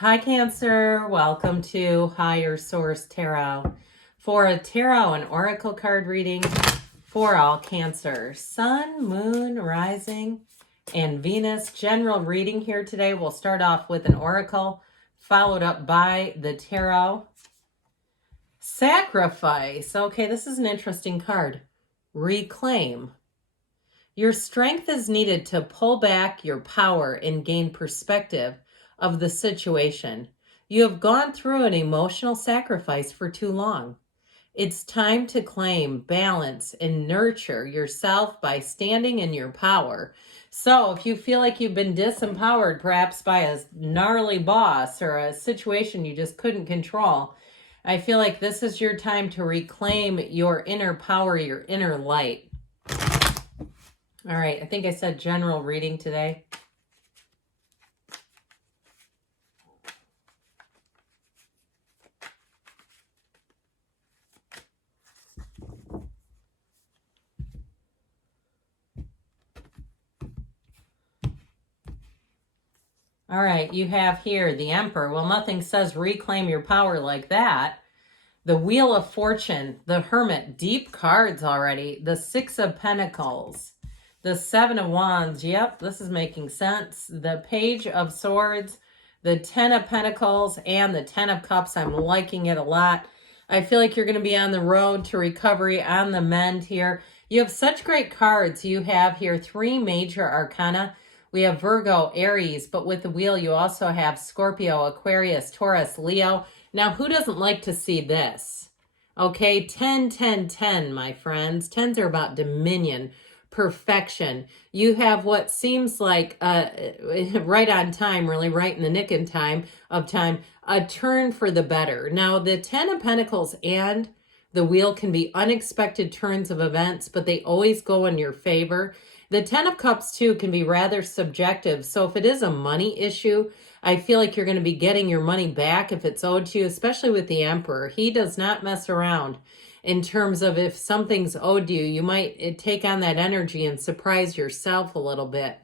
Hi, Cancer. Welcome to Higher Source Tarot. For a tarot and oracle card reading for all Cancer, Sun, Moon, Rising, and Venus. General reading here today. We'll start off with an oracle, followed up by the tarot. Sacrifice. Okay, this is an interesting card. Reclaim. Your strength is needed to pull back your power and gain perspective of the situation. You have gone through an emotional sacrifice for too long. It's time to claim, balance, and nurture yourself by standing in your power. So if you feel like you've been disempowered, perhaps by a gnarly boss or a situation you just couldn't control, I feel like this is your time to reclaim your inner power, your inner light. All right, I think I said general reading today. All right, you have here the Emperor. Well, nothing says reclaim your power like that. The Wheel of Fortune, the Hermit, deep cards already. The Six of Pentacles, the Seven of Wands. Yep, this is making sense. The Page of Swords, the Ten of Pentacles, and the Ten of Cups. I'm liking it a lot. I feel like you're going to be on the road to recovery, on the mend here. You have such great cards. You have here 3 major arcana. We have Virgo, Aries, but with the wheel, you also have Scorpio, Aquarius, Taurus, Leo. Now, who doesn't like to see this? Okay, 10, 10, 10, my friends. 10s are about dominion, perfection. You have what seems like right on time, really right in the nick in time of time, a turn for the better. Now, the 10 of Pentacles and the wheel can be unexpected turns of events, but they always go in your favor. The 10 of Cups, too, can be rather subjective. So if it is a money issue, I feel like you're going to be getting your money back if it's owed to you, especially with the Emperor. He does not mess around in terms of if something's owed to you. You might take on that energy and surprise yourself a little bit.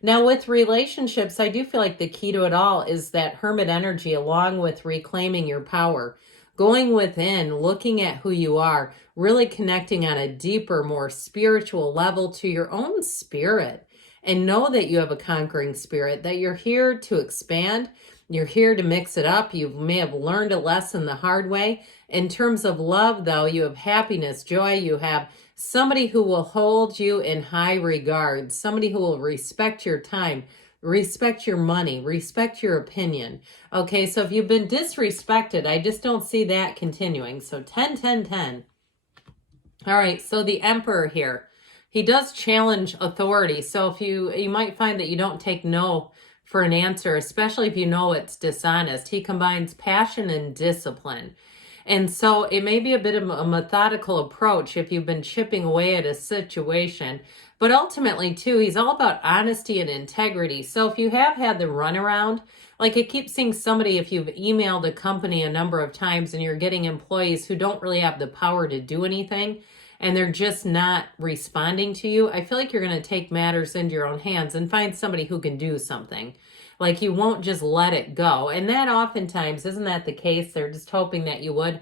Now, with relationships, I do feel like the key to it all is that Hermit energy along with reclaiming your power. Going within, looking at who you are, really connecting on a deeper, more spiritual level to your own spirit. And know that you have a conquering spirit, that you're here to expand. You're here to mix it up. You may have learned a lesson the hard way. In terms of love, though, you have happiness, joy. You have somebody who will hold you in high regard, somebody who will respect your time, respect your money, respect your opinion. Okay, so if you've been disrespected, I just don't see that continuing. So 10, 10, 10. All right, so the Emperor here, he does challenge authority. So if you might find that you don't take no for an answer, especially if you know it's dishonest. He combines passion and discipline. And so it may be a bit of a methodical approach if you've been chipping away at a situation. But ultimately, too, he's all about honesty and integrity. So if you have had the runaround, like I keep seeing somebody, if you've emailed a company a number of times and you're getting employees who don't really have the power to do anything, and they're just not responding to you, I feel like you're going to take matters into your own hands and find somebody who can do something. Like you won't just let it go. And that oftentimes, isn't that the case? They're just hoping that you would.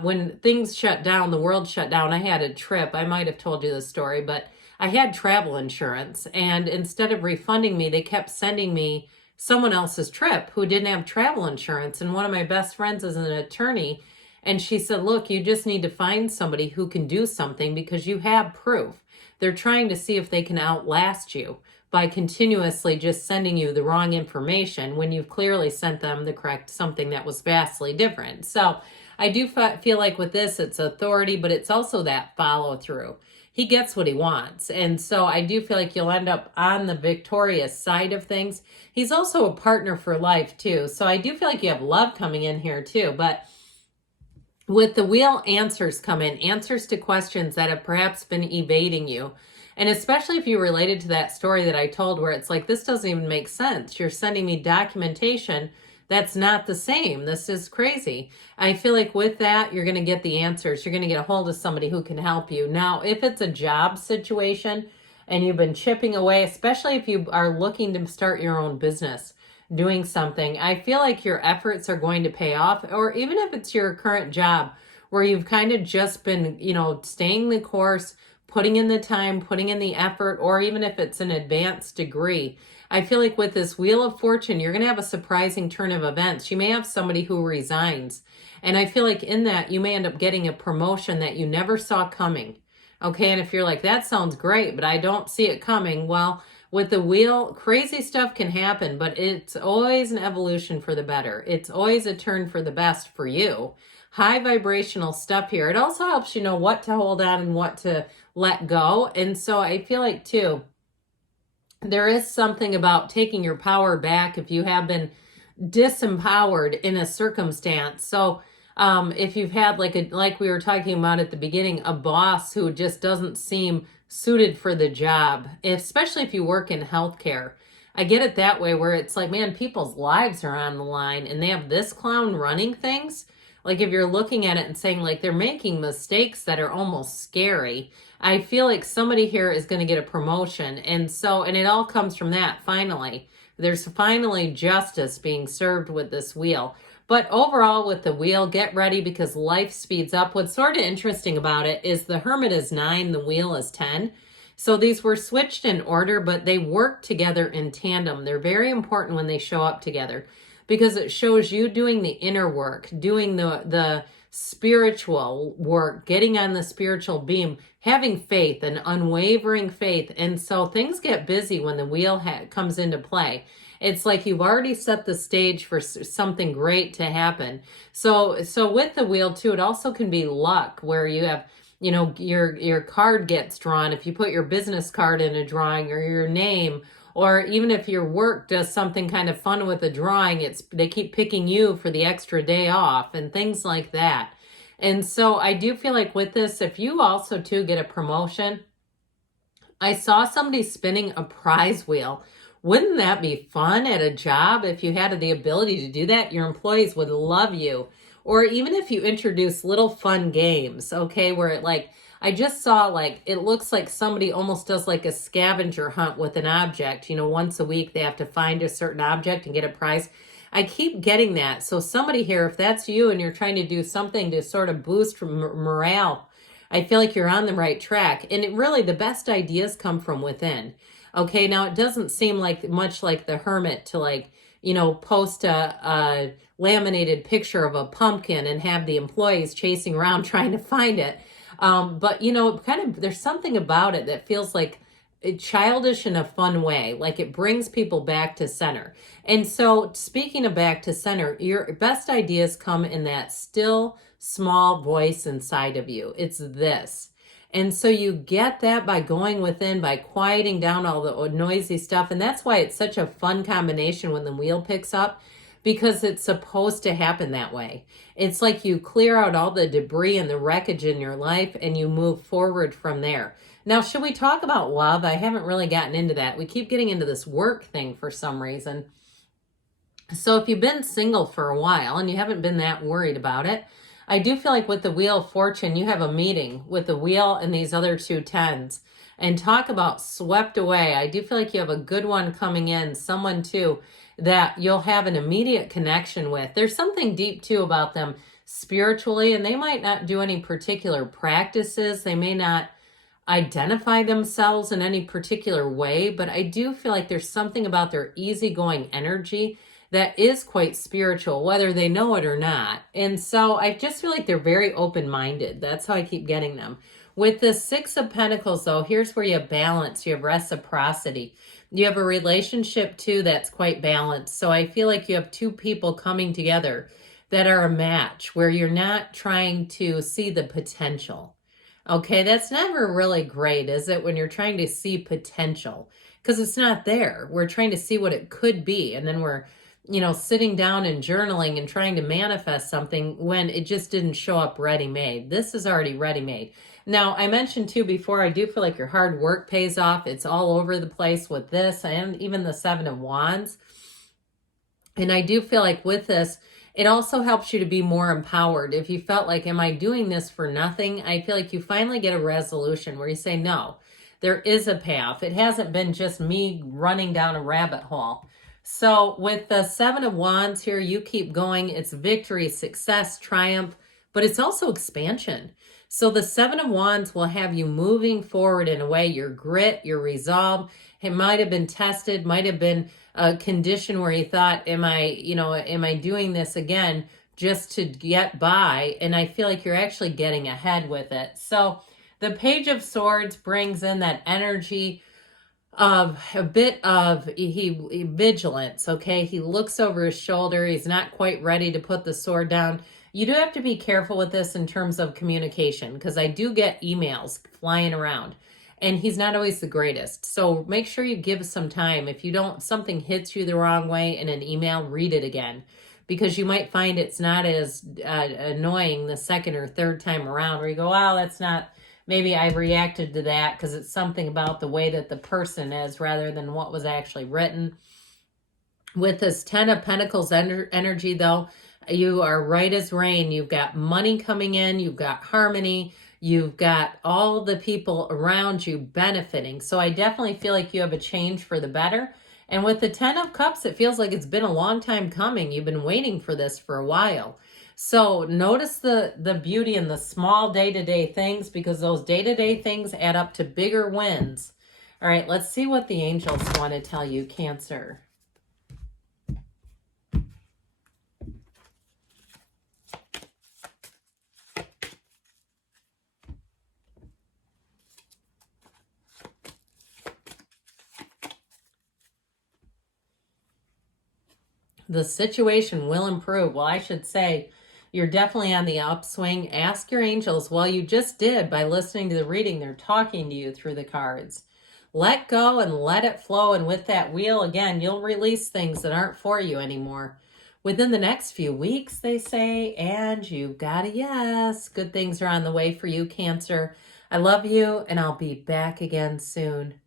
When things shut down, the world shut down, I had a trip. I might have told you this story, but I had travel insurance. And instead of refunding me, they kept sending me someone else's trip who didn't have travel insurance. And one of my best friends is an attorney. And she said, look, you just need to find somebody who can do something because you have proof. They're trying to see if they can outlast you by continuously just sending you the wrong information when you've clearly sent them the correct something that was vastly different. So I do feel like with this, it's authority, but it's also that follow through. He gets what he wants. And so I do feel like you'll end up on the victorious side of things. He's also a partner for life too. So I do feel like you have love coming in here too. But with the wheel, answers come in, answers to questions that have perhaps been evading you. And especially if you related to that story that I told where it's like, this doesn't even make sense. You're sending me documentation that's not the same. This is crazy. I feel like with that, you're going to get the answers. You're going to get a hold of somebody who can help you. Now, if it's a job situation and you've been chipping away, especially if you are looking to start your own business, doing something. I feel like your efforts are going to pay off, or even if it's your current job where you've kind of just been, staying the course, putting in the time, putting in the effort, or even if it's an advanced degree. I feel like with this Wheel of Fortune, you're going to have a surprising turn of events. You may have somebody who resigns. And I feel like in that, you may end up getting a promotion that you never saw coming. Okay, and if you're like, that sounds great, but I don't see it coming. Well, with the wheel, crazy stuff can happen, but it's always an evolution for the better. It's always a turn for the best for you. High vibrational stuff here. It also helps you know what to hold on and what to let go. And so I feel like, too, there is something about taking your power back if you have been disempowered in a circumstance. So if you've had like we were talking about at the beginning, a boss who just doesn't seem suited for the job, especially if you work in healthcare. I get it that way where it's like, man, people's lives are on the line and they have this clown running things. Like if you're looking at it and saying like they're making mistakes that are almost scary, I feel like somebody here is going to get a promotion. And it all comes from that. Finally, there's finally justice being served with this wheel. But overall with the wheel, get ready because life speeds up. What's sort of interesting about it is the Hermit is 9, the wheel is 10. So these were switched in order, but they work together in tandem. They're very important when they show up together because it shows you doing the inner work, doing the spiritual work, getting on the spiritual beam, having faith and unwavering faith. And so things get busy when the wheel comes into play. It's like you've already set the stage for something great to happen. So with the wheel too, it also can be luck where you have, your card gets drawn. If you put your business card in a drawing or your name, or even if your work does something kind of fun with a drawing, they keep picking you for the extra day off and things like that. And so I do feel like with this, if you also too get a promotion, I saw somebody spinning a prize wheel. Wouldn't that be fun at a job if you had the ability to do that? Your employees would love you. Or even if you introduce little fun games, okay, where I just saw it looks like somebody almost does like a scavenger hunt with an object. Once a week they have to find a certain object and get a prize. I keep getting that. So somebody here, if that's you and you're trying to do something to sort of boost morale, I feel like you're on the right track. And the best ideas come from within. Okay, now it doesn't seem much like the Hermit to post a laminated picture of a pumpkin and have the employees chasing around trying to find it. But there's something about it that feels like childish in a fun way. Like it brings people back to center. And so speaking of back to center, your best ideas come in that still small voice inside of you. It's this. And so you get that by going within, by quieting down all the noisy stuff. And that's why it's such a fun combination when the wheel picks up, because it's supposed to happen that way. It's like you clear out all the debris and the wreckage in your life and you move forward from there. Now, should we talk about love? I haven't really gotten into that. We keep getting into this work thing for some reason. So if you've been single for a while and you haven't been that worried about it, I do feel like with the Wheel of Fortune, you have a meeting with the wheel and these other 2 10s and talk about swept away. I do feel like you have a good one coming in, someone too that you'll have an immediate connection with. There's something deep too about them spiritually, and they might not do any particular practices. They may not identify themselves in any particular way, but I do feel like there's something about their easygoing energy that is quite spiritual, whether they know it or not. And so I just feel like they're very open-minded. That's how I keep getting them. With the 6 of Pentacles, though, here's where you have balance. You have reciprocity. You have a relationship, too, that's quite balanced. So I feel like you have 2 people coming together that are a match, where you're not trying to see the potential. Okay, that's never really great, is it, when you're trying to see potential? Because it's not there. We're trying to see what it could be, and then we're sitting down and journaling and trying to manifest something when it just didn't show up ready-made. This is already ready-made. Now, I mentioned too before, I do feel like your hard work pays off. It's all over the place with this and even the 7 of Wands. And I do feel like with this, it also helps you to be more empowered. If you felt like, am I doing this for nothing? I feel like you finally get a resolution where you say, no, there is a payoff. It hasn't been just me running down a rabbit hole. So with the Seven of Wands here, you keep going. It's victory, success, triumph, but it's also expansion. So the Seven of Wands will have you moving forward in a way, your grit, your resolve. It might have been tested, might have been a condition where you thought, am I doing this again just to get by? And I feel like you're actually getting ahead with it. So the Page of Swords brings in that energy of a bit of vigilance. Okay, he looks over his shoulder. He's not quite ready to put the sword down. You do have to be careful with this in terms of communication, because I do get emails flying around and he's not always the greatest. So make sure you give some time. If you don't, something hits you the wrong way in an email, read it again, because you might find it's not as annoying the second or third time around, where you go, wow, that's not, maybe I reacted to that because it's something about the way that the person is rather than what was actually written. With this Ten of Pentacles energy, though, you are right as rain. You've got money coming in. You've got harmony. You've got all the people around you benefiting. So I definitely feel like you have a change for the better. And with the Ten of Cups, it feels like it's been a long time coming. You've been waiting for this for a while. So notice the beauty in the small day-to-day things, because those day-to-day things add up to bigger wins. All right, let's see what the angels want to tell you, Cancer. The situation will improve. Well, I should say you're definitely on the upswing. Ask your angels. Well, you just did by listening to the reading. They're talking to you through the cards. Let go and let it flow. And with that wheel, again, you'll release things that aren't for you anymore within the next few weeks, they say. And you've got a yes. Good things are on the way for you, Cancer. I love you, and I'll be back again soon.